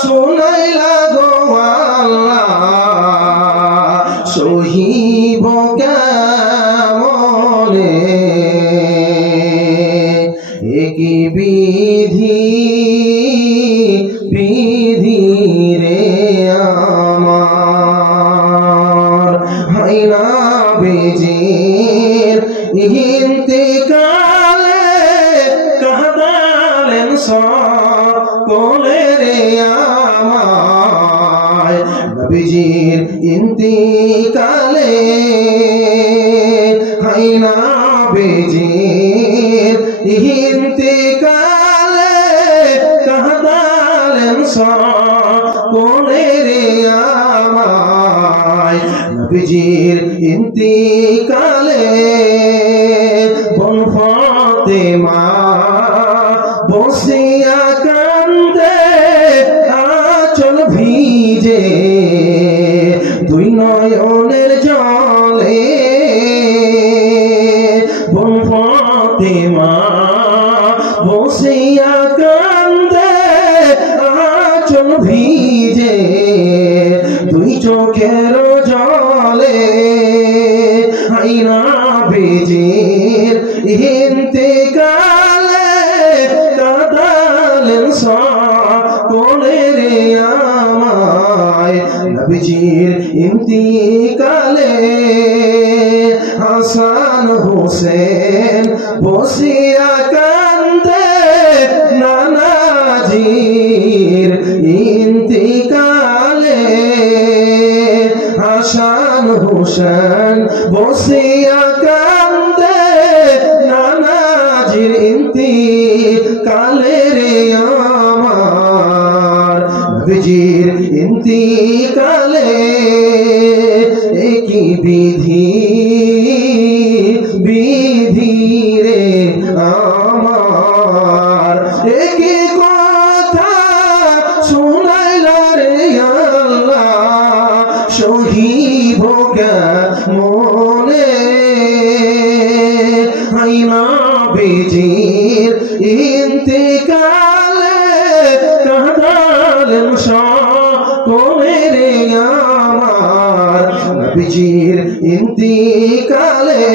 শুনাইলা গো আল্লাহ সহিব কেমনে একই বিধি বিধি রে আমার হাইনা বেজির ইন্তেকালে কাঁদালেন সকলে রে আমায় নবীজির ইন্তেকালে হাইনা বেজির ইন্তেকালে কাঁদালেন সকলে রে আমায় নবীজির ইন্তেকালে বন ফাতেমা বসিয়া কান্দে আঁচল ভিজে দুই নয়নের জলে বন ফাতেমা বসিয়া কান্দে আঁচল ভিজে দুই চোখের জলে আইনা বেজির ইন্তেকালে কাঁদালেন সকলে রে আমায় নবীজির ইন্তেকালে হাসান হোসেন বসিয়া কান্দে নানাজির ইন্তেকালে হাসান হোসেন বসিয়া কান্দে নানাজির ইন্তেকালে রে আমার নবীজির ইন্তেকালে একই বিধি বিধি রে আমার একই কথা শুনাইলা রে আল্লাহ সহিব কেমনে হাইনা বেজির ইন্তেকালে কাঁদালেন সকলে রে আমার নবীজির ইন্তেকালে